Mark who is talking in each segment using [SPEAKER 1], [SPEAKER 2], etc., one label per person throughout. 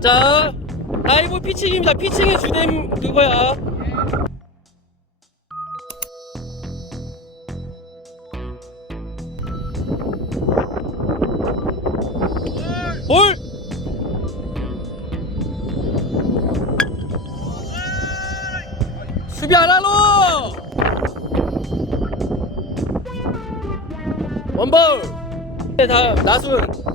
[SPEAKER 1] 자, 라이브 피칭입니다. 피칭이 주된 그거야. 볼! 수비 안 하노! 원볼! 네, 다음, 나순.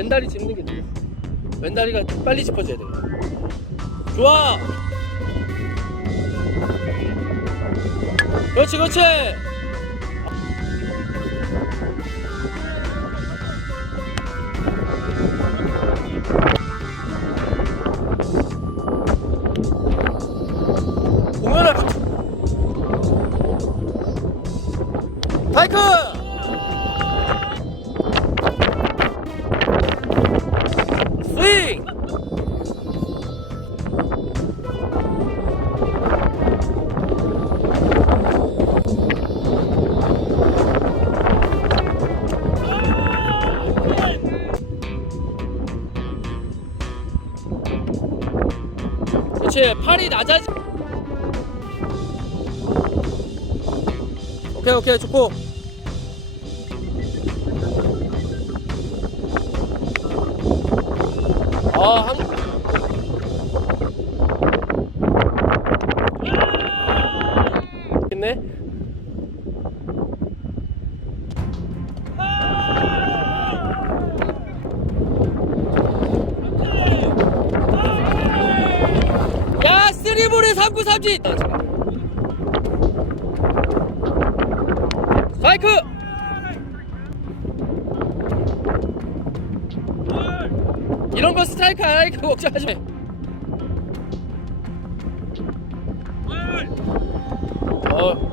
[SPEAKER 1] 왼다리 짚는 게 좋아. 왼다리가 빨리 짚어줘야 돼. 좋아. 그렇지, 그렇지. 팔이 낮아지 오케이 오케이 좋고 이런 거 스트라이크 안 하니까 걱정하지 마. 어.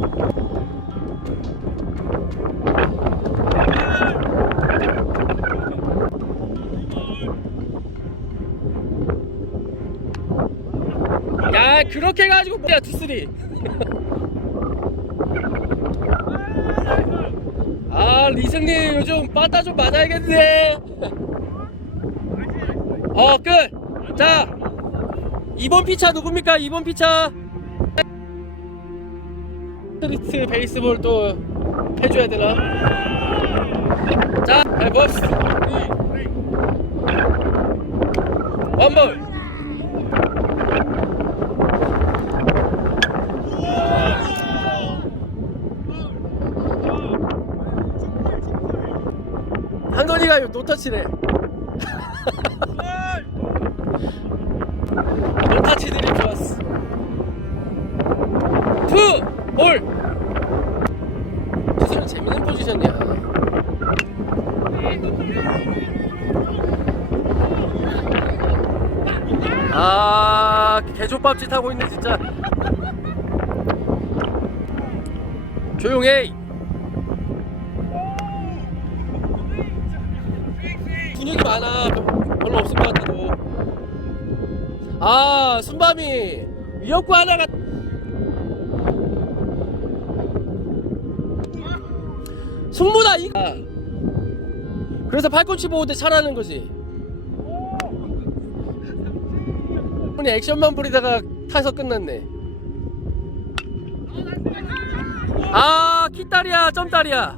[SPEAKER 1] 야 그렇게 해가지고 뭐야 투쓰리. 아 리승님 요즘 빠따 좀 맞아야겠네 어 끝 자 2번 피차 누굽니까? 2번 피차. 스트리트 베이스볼 또 해줘야 되나? 자 해봅시다. 원볼. 한돈이가 노터치네 개조밥짓 하고 있네 진짜. 조용해. 분위기 많아. 별로 없을 것 같아도. 아 순밤이 위협구 하나가 승무다 이거. 그래서 팔꿈치 보호대 차라는 거지 오늘 액션만 부리다가 타서 끝났네. 아 키딸이야 점딸이야.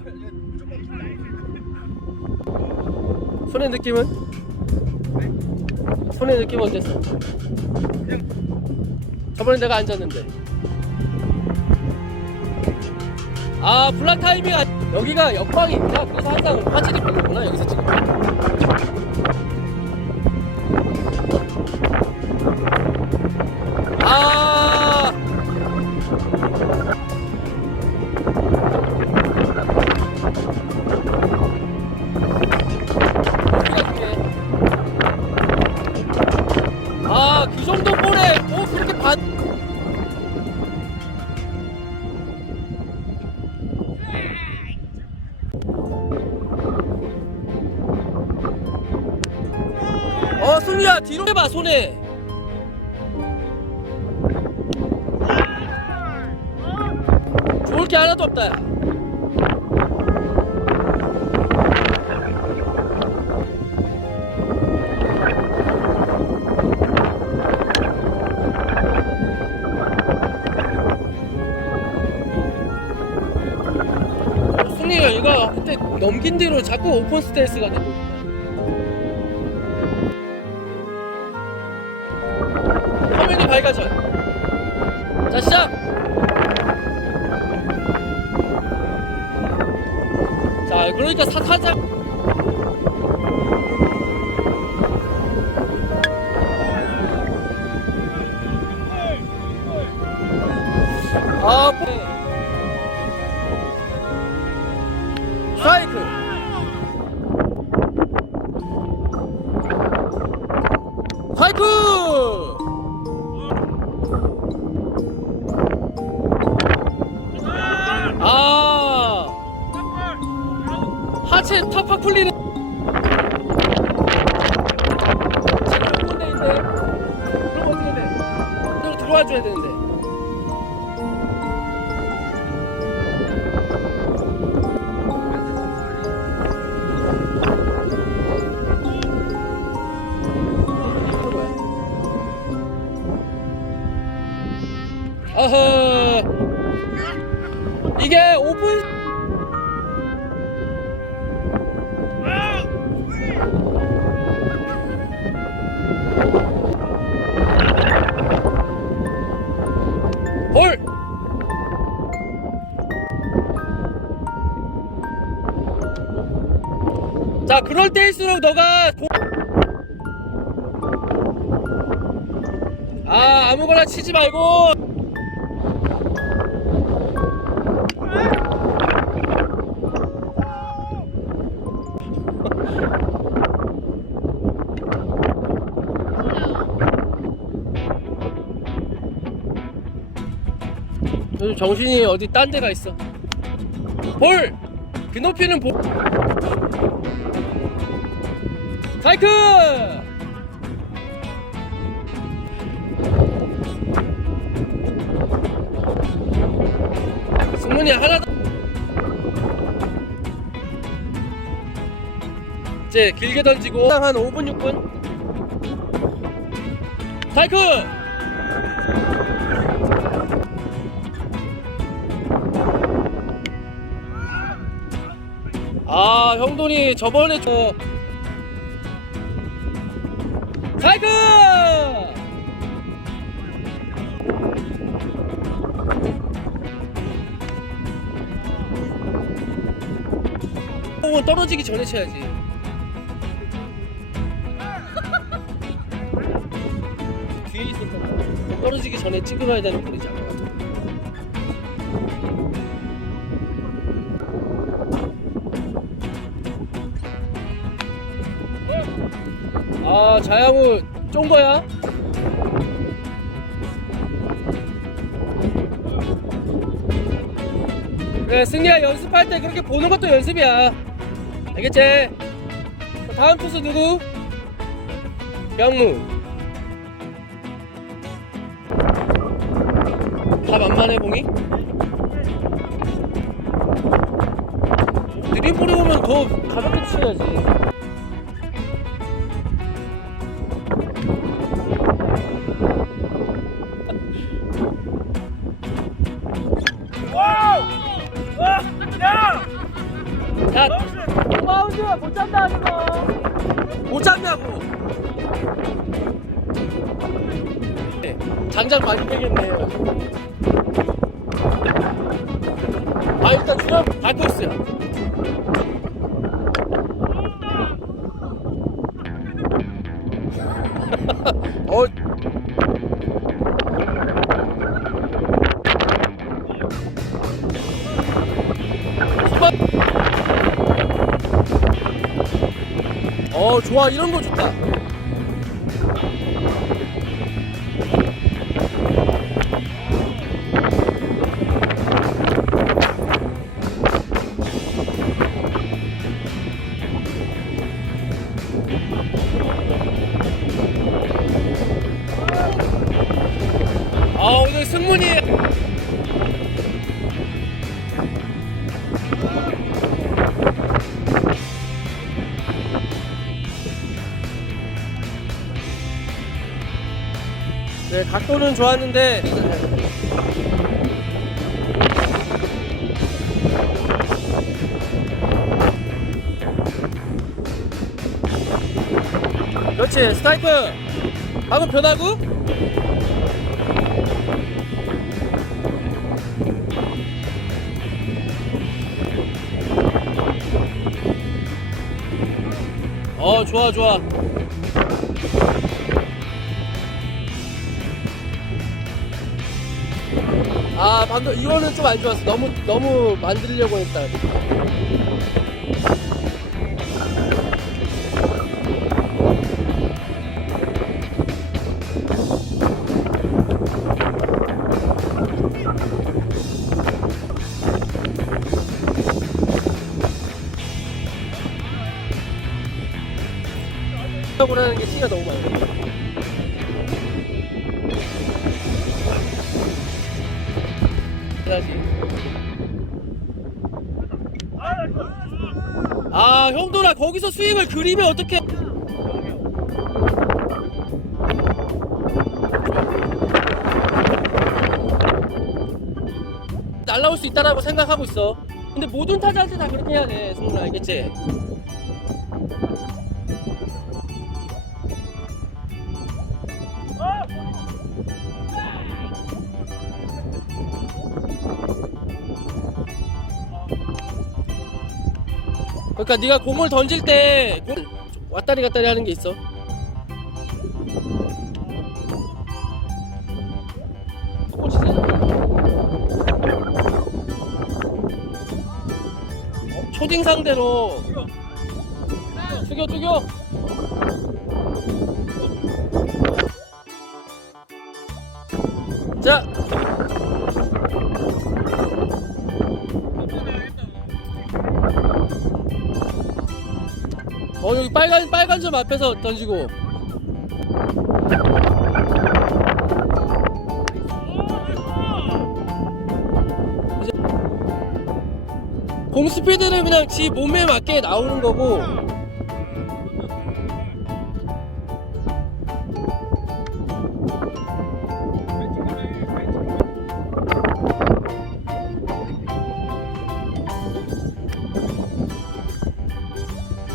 [SPEAKER 1] 손의 느낌은? 손의 느낌 어땠어? 저번에 내가 앉았는데. 아 블락 타이밍 아, 여기가 역광이 있구나 그래서 항상 화질이 별로구나 여기서 지금 뒤로 해봐, 손에. 좋을 게 하나도 없다, 야. 어, 승리가 얘가 그때 넘긴 대로 자꾸 오픈 스탠스가 되고 자 그러니까 사타자. 그럼 들어와 줘야 되는데 때일수록 너가 공... 아 아무거나 치지 말고 요즘 정신이 어디 딴 데가 있어. 볼! 그 높이는 볼! 사이클! 승문이 하나 더. 이제 길게 던지고 한 5분 6분 사이클! 아 형돈이 저번에 저 사이클 공은 떨어지기 전에 쳐야지. 뒤에 있었던 거. 떨어지기 전에 찍어놔야 되는 볼이잖아 아 자양우 쫀 거야? 그래 승리야 연습할 때 그렇게 보는 것도 연습이야 알겠지? 다음 투수 누구? 병무 다 만만해 봉이? 느린 볼이 오면 더 가볍게 치야지 좋아 이런 거 좋다 네, 각도는 좋았는데 그렇지 스트라이크 방금 변하고? 어 좋아 좋아 아 방금 이거는 좀 안 좋았어. 너무 너무 만들려고 했다. 하고 하는 게 티가 너무 많아 다시 아 형도라 거기서 스윙을 그리면 어떡해? 날라올 수 있다라고 생각하고 있어. 근데 모든 타자한테 다 그렇게 해야 돼 승훈아 알겠지? 그러니까 네가 공을 던질 때 공- 왔다리 갔다리 하는 게 있어. 어, 초딩 상대로 죽여 죽여. 빨간 빨간 점 앞에서 던지고 공 스피드는 그냥 지 몸에 맞게 나오는 거고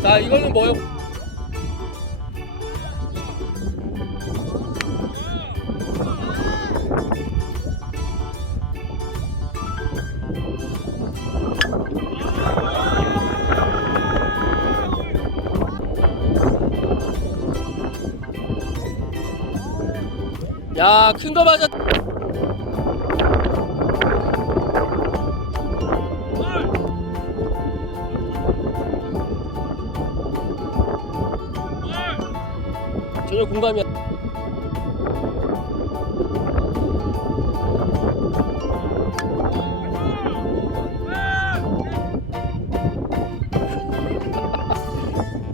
[SPEAKER 1] 자 이거는 뭐요? 야, 큰거 맞았. 전혀 공감이 안.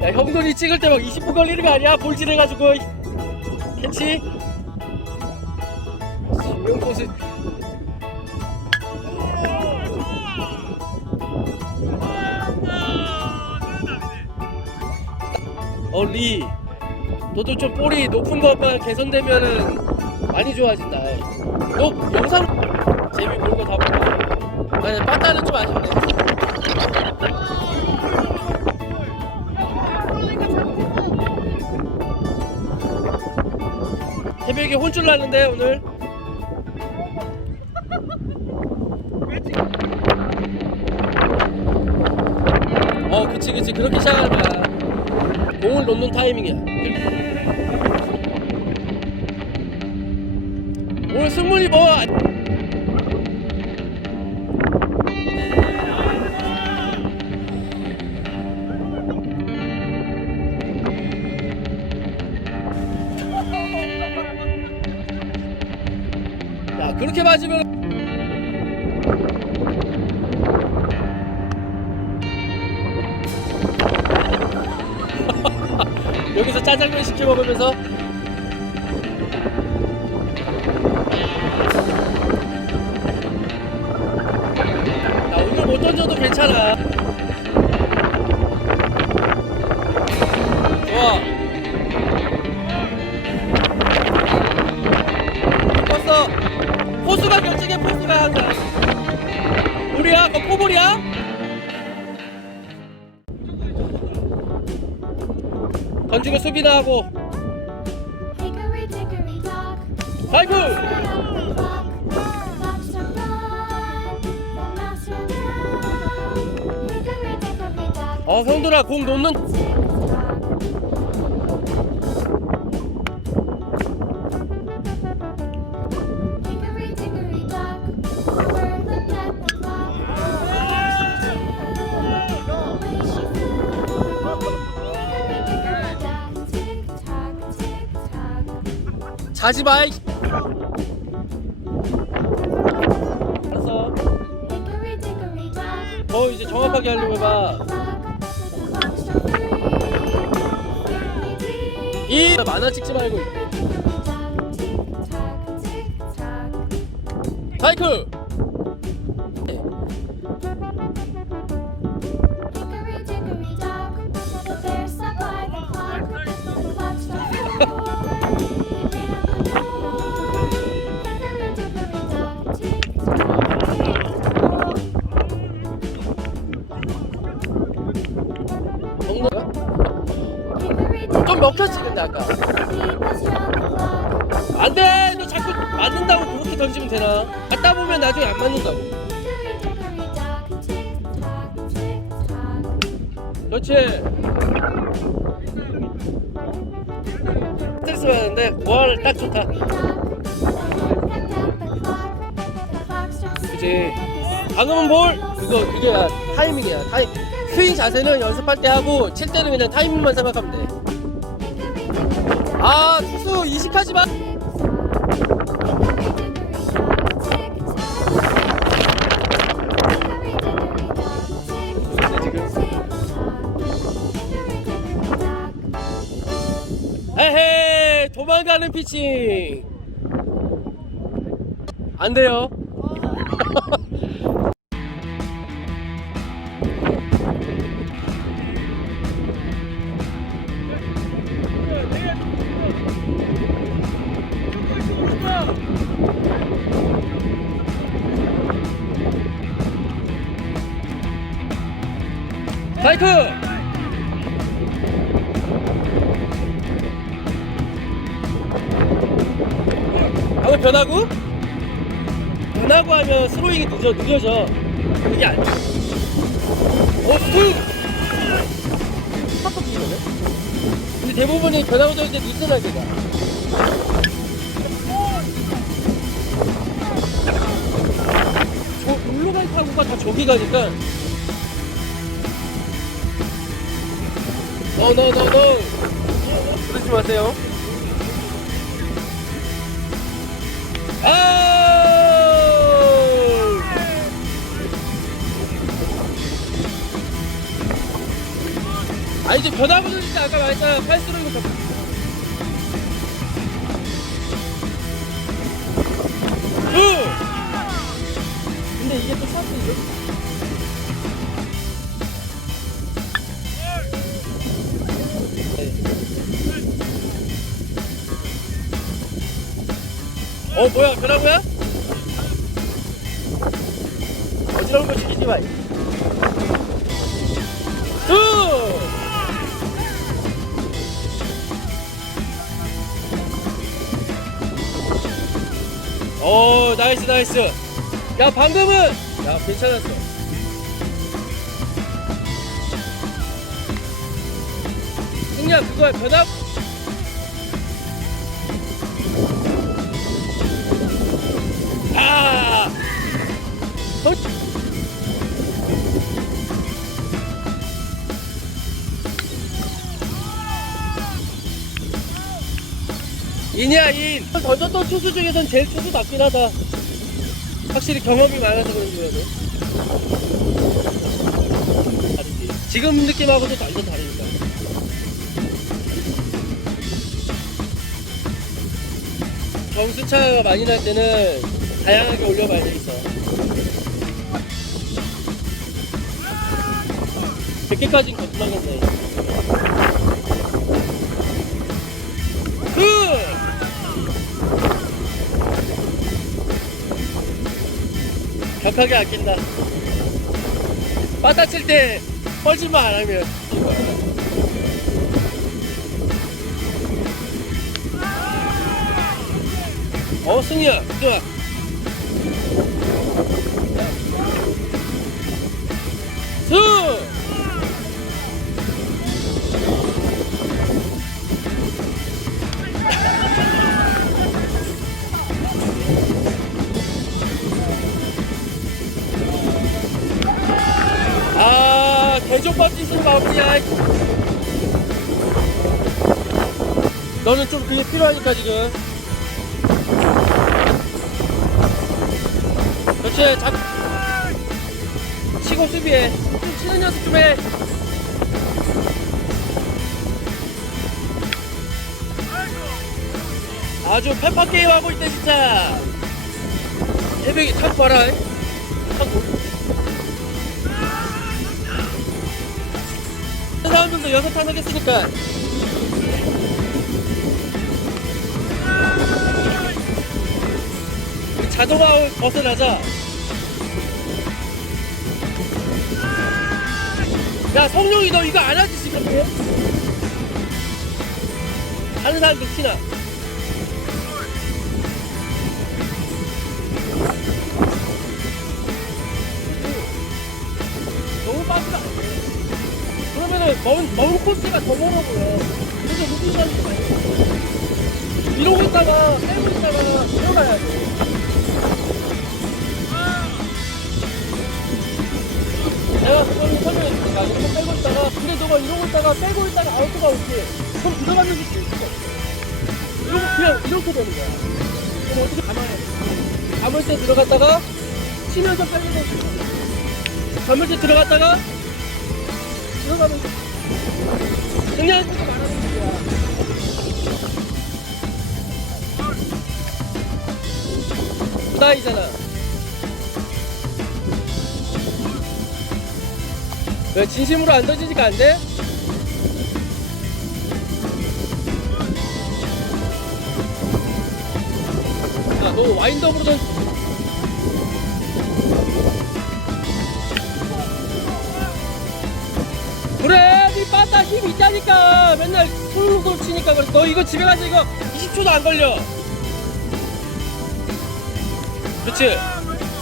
[SPEAKER 1] 야, 형돈이 찍을 때 막 20분 걸리는 거 아니야? 볼질해가지고. 캐치? 지금 포스. 어, 리. 너도 좀 볼이 높은 것만 개선되면은 많이 좋아진다. 너 영상 재미 보는 거다 보고. 아니, 빠따는 좀 아쉽네. 새벽에 혼쭐 나는데 오늘. 놓는 타이밍이야. 오늘 승문이 뭐 거야 그냥 우리야 그거 포볼이야? 던지고 수비나 하고
[SPEAKER 2] dock.
[SPEAKER 1] 어 형들아 공 놓는 자지 마 이- 알았어. 더 이제 정확하게 하려고 해봐. 이 만화 찍지 말고. 파이크 그렇지. 스트레스 받는데 보안을 딱 좋다. 그치. 방금은 볼? 그거 그게 타이밍이야 타이 스윙 자세는 연습할 때 하고 칠 때는 그냥 타이밍만 생각하면 돼 아 투수 이식하지 마 도망가는 피칭. 안 돼요. 파이크 하고 변하고 하면 스로잉이 늦어, 늦어져. 그게 아니야. 어 스로잉 팍팍 뛰네 근데 대부분이 될때 느슨하게 가. 저 일로 갈 타구가 다 저기 가니까. 너너너 너. 그러지 마세요 아 이제 변화보는데 아까 말했잖아 팔수록 이거 그! 근데 이게 또 샷이 어 뭐야 변화구야? 어지러운 거 시키지 마. 나이스 나이스. 야 방금은 야 괜찮았어. 승리야 그거야 변화. 아! 어? 인이야 인 던졌던 투수 중에선 제일 투수 낫긴 하다 확실히 경험이 많아서 그런지 그래도 다르지 지금 느낌하고도 완전 다르니까. 점수 차가 많이 날 때는 다양하게 올려봐야 되겠어. 100개까지는 거짓말겠네 격하게 아낀다. 빠따 칠때 뻘짓만 안 하면. 어, 승희야, 좋아. 지금. 그렇지, 잡. 치고 수비해. 좀 치는 연습 좀 해. 아주 페퍼 게임 하고 있다 진짜. 해병이 탁 봐라. 탁 보. 사람들도 여섯 탄 하겠으니까 자동화 벗어나자 야 성룡이 너 이거 안 하지 지금 하는 사람들 티나 너무 빠지다 그러면은 먼, 먼 코스가 더 멀어 보여. 그래서 무슨 사람이 많이. 이러고 있다가, 빼고 있다가, 들어가야 돼. 내가 그거를 설명해. 나 이렇게 빼고 있다가, 근데 너가 이러고 있다가, 빼고 있다가 아웃도가 올게. 그럼 들어가면 될수 있어. 이러고 그냥 이렇게 되는 거야. 그럼 어떻게 감아야 돼? 감을 때 들어갔다가, 치면서 될수 있어. 감을 때 들어갔다가, 들어가면 그냥 나이잖아. 왜 진심으로 안 던지니까 안 돼? 야, 너 와인더브로 던. 그래, 니 빠따 힘 있다니까. 맨날 술로 치니까 그래. 너 이거 집에 가서 이거 20초도 안 걸려. 그렇지.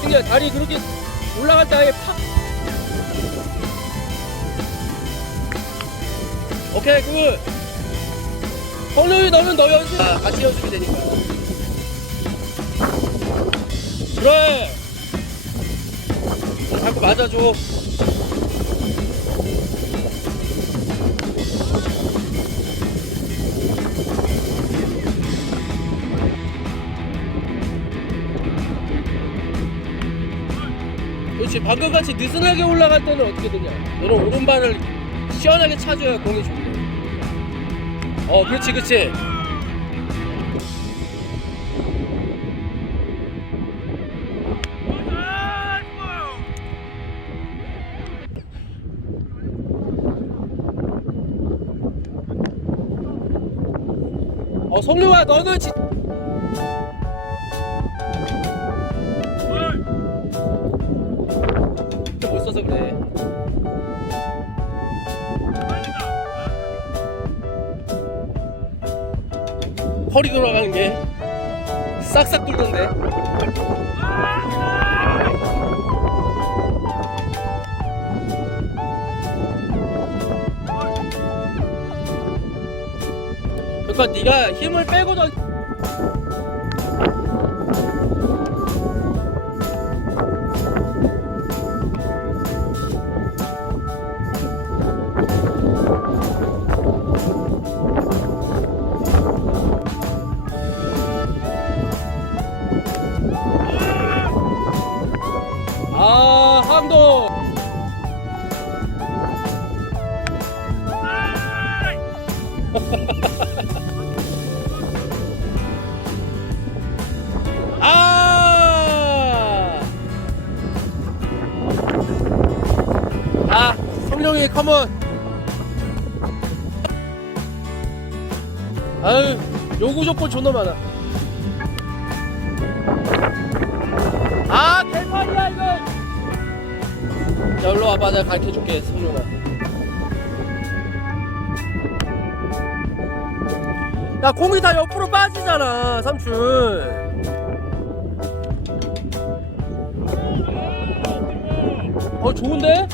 [SPEAKER 1] 승기야, 다리 그렇게 올라갈 때 아예 팍. 오케이, 굿. 성룡이 너는 너 연습. 아, 같이 연습이 되니까. 그래. 너 자꾸 맞아줘. 그렇지 방금 같이 느슨하게 올라갈 때는 어떻게 되냐? 너는 오른발을 시원하게 차줘야 공이 좋대 어 그렇지 그렇지. 어 성룡아 너는 진 싹싹 돌던데. 그러니까 네가 힘을 빼고 던. 성룡이 컴온. 아유, 요구 조건 존나 많아. 아, 개판이야 이거. 자 일로 와봐 내가 가르쳐줄게 승룡아 야 공이 다 옆으로 빠지잖아 삼촌 어 좋은데?